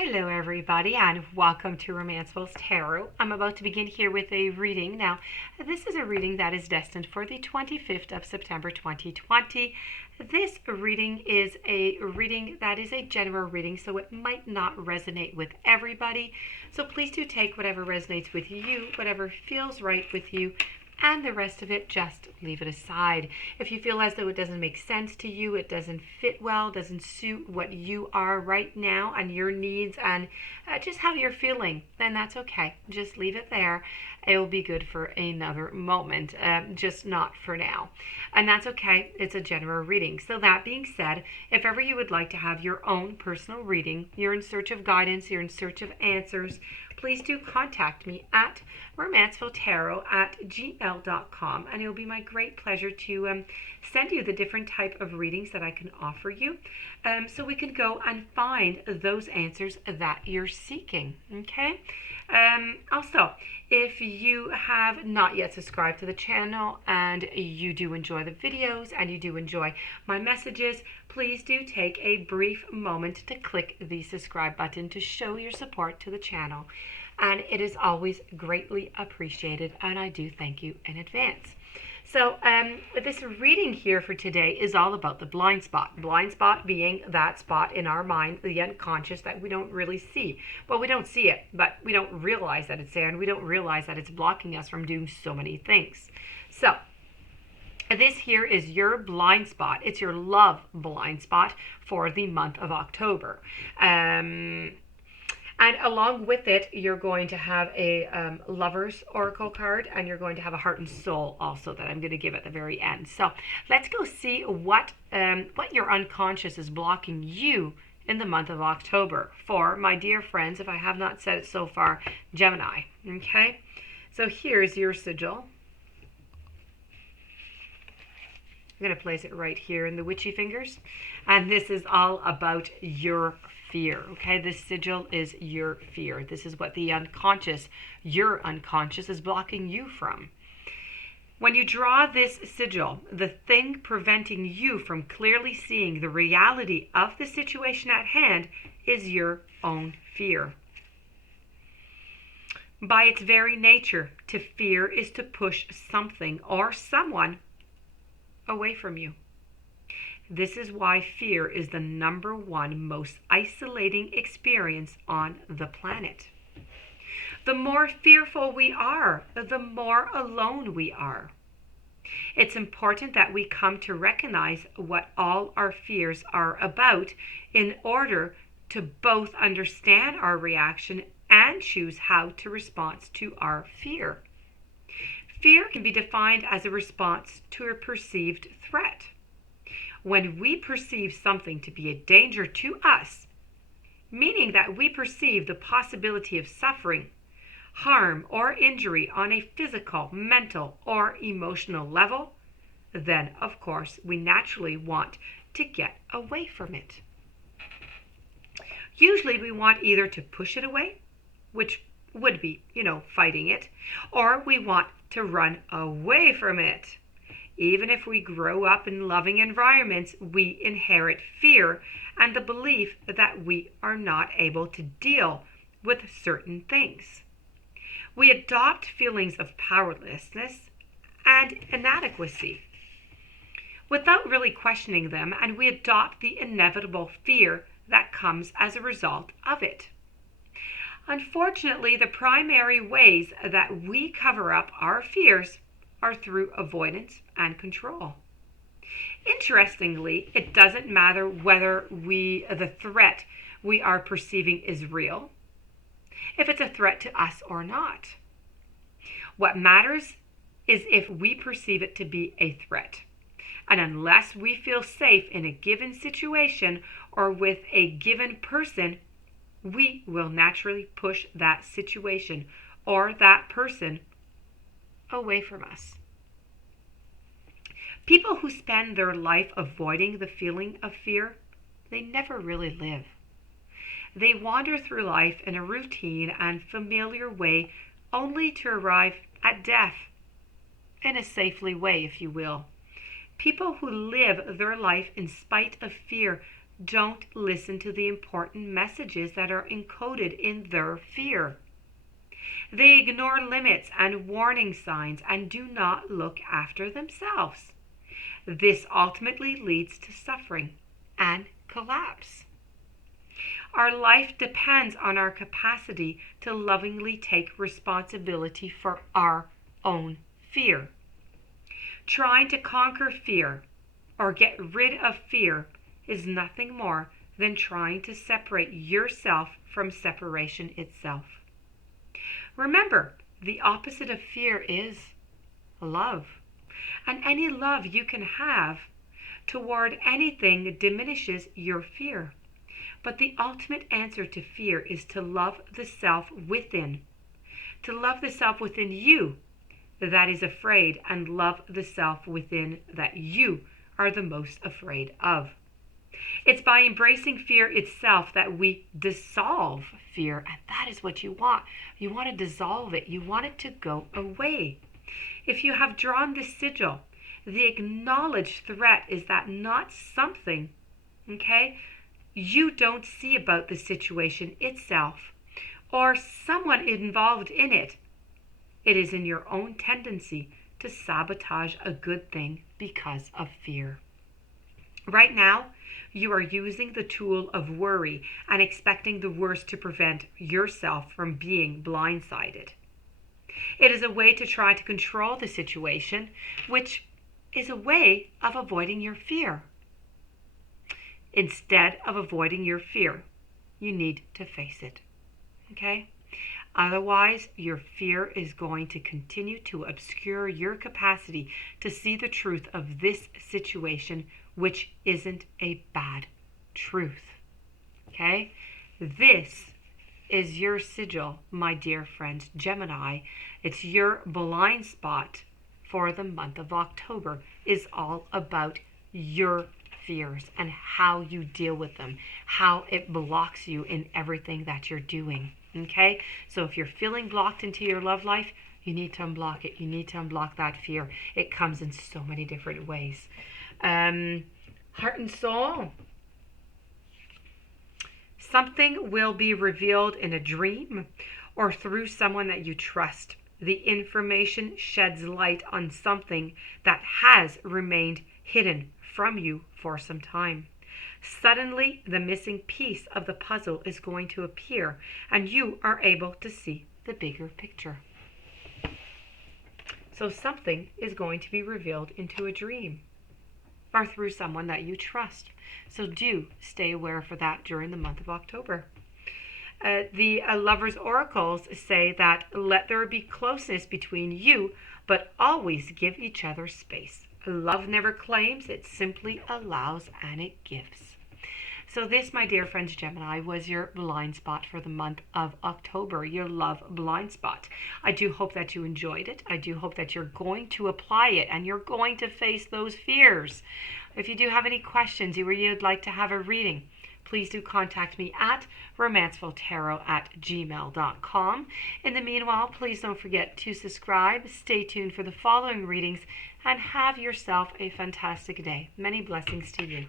Hello, everybody, and welcome to Romancefull's Tarot. I'm about to begin here with a reading. Now, this is a reading that is destined for the 25th of September 2020. This reading is a reading that is a general reading, so it might not resonate with everybody. So please do take whatever resonates with you, whatever feels right with you, and the rest of it, just leave it aside. If you feel as though it doesn't make sense to you, it doesn't fit well, doesn't suit what you are right now and your needs and just how you're feeling, then that's okay. Just leave it there. It will be good for another moment, just not for now. And that's okay. It's a general reading. So that being said, if ever you would like to have your own personal reading, you're in search of guidance, you're in search of answers, please do contact me at romancefulltarot@gmail.com, and it will be my great pleasure to send you the different type of readings that I can offer you, so we can go and find those answers that you're seeking. Okay. Also, if you have not yet subscribed to the channel and you do enjoy the videos and you do enjoy my messages, please do take a brief moment to click the subscribe button to show your support to the channel. And it is always greatly appreciated, and I do thank you in advance. So this reading here for today is all about the blind spot. Blind spot being that spot in our mind, the unconscious, that we don't really see. Well, we don't see it, but we don't realize that it's there, and we don't realize that it's blocking us from doing so many things. So this here is your blind spot. It's your love blind spot for the month of October. And along with it, you're going to have a Lover's Oracle card, and you're going to have a Heart and Soul also that I'm going to give at the very end. So let's go see what your unconscious is blocking you in the month of October for, my dear friends, if I have not said it so far, Gemini. Okay? So here's your sigil. I'm going to place it right here in the witchy fingers. And this is all about your fear. Okay, this sigil is your fear. This is what the unconscious, your unconscious, is blocking you from. When you draw this sigil, the thing preventing you from clearly seeing the reality of the situation at hand is your own fear. By its very nature, to fear is to push something or someone away from you. This is why fear is the number one most isolating experience on the planet. The more fearful we are, the more alone we are. It's important that we come to recognize what all our fears are about in order to both understand our reaction and choose how to respond to our fear. Fear can be defined as a response to a perceived threat. When we perceive something to be a danger to us, meaning that we perceive the possibility of suffering, harm, or injury on a physical, mental, or emotional level, then, of course, we naturally want to get away from it. Usually we want either to push it away, which would be, fighting it, or we want to run away from it. Even if we grow up in loving environments, we inherit fear and the belief that we are not able to deal with certain things. We adopt feelings of powerlessness and inadequacy without really questioning them, and we adopt the inevitable fear that comes as a result of it. Unfortunately, the primary ways that we cover up our fears are through avoidance and control. Interestingly, it doesn't matter whether the threat we are perceiving is real, if it's a threat to us or not. What matters is if we perceive it to be a threat. And unless we feel safe in a given situation or with a given person, we will naturally push that situation or that person away from us. People who spend their life avoiding the feeling of fear, they never really live. They wander through life in a routine and familiar way only to arrive at death, in a safely way, if you will. People who live their life in spite of fear Don't listen to the important messages that are encoded in their fear. They ignore limits and warning signs and do not look after themselves. This ultimately leads to suffering and collapse. Our life depends on our capacity to lovingly take responsibility for our own fear. Trying to conquer fear or get rid of fear is nothing more than trying to separate yourself from separation itself. Remember, the opposite of fear is love. And any love you can have toward anything diminishes your fear. But the ultimate answer to fear is to love the self within. To love the self within you that is afraid, and love the self within that you are the most afraid of. It's by embracing fear itself that we dissolve fear, and that is what you want. You want to dissolve it. You want it to go away. If you have drawn this sigil, the acknowledged threat is that not something, okay, you don't see about the situation itself or someone involved in it. It is in your own tendency to sabotage a good thing because of fear. Right now, you are using the tool of worry and expecting the worst to prevent yourself from being blindsided. It is a way to try to control the situation, which is a way of avoiding your fear. Instead of avoiding your fear, you need to face it. Okay? Otherwise, your fear is going to continue to obscure your capacity to see the truth of this situation, which isn't a bad truth. Okay? This is your sigil, my dear friends, Gemini. It's your blind spot for the month of October. Is all about your fears and how you deal with them, how it blocks you in everything that you're doing. Okay? So if you're feeling blocked into your love life, you need to unblock it. You need to unblock that fear. It comes in so many different ways. Heart and soul. Something will be revealed in a dream or through someone that you trust. The information sheds light on something that has remained hidden from you for some time. Suddenly, the missing piece of the puzzle is going to appear, and you are able to see the bigger picture. So something is going to be revealed into a dream or through someone that you trust. So do stay aware for that during the month of October. The Lovers' Oracles say that let there be closeness between you, but always give each other space. Love never claims, it simply allows and it gives. So this, my dear friends, Gemini, was your blind spot for the month of October, your love blind spot. I do hope that you enjoyed it. I do hope that you're going to apply it and you're going to face those fears. If you do have any questions or you'd like to have a reading, please do contact me at romancefulltarot@gmail.com. In the meanwhile, please don't forget to subscribe, stay tuned for the following readings, and have yourself a fantastic day. Many blessings to you.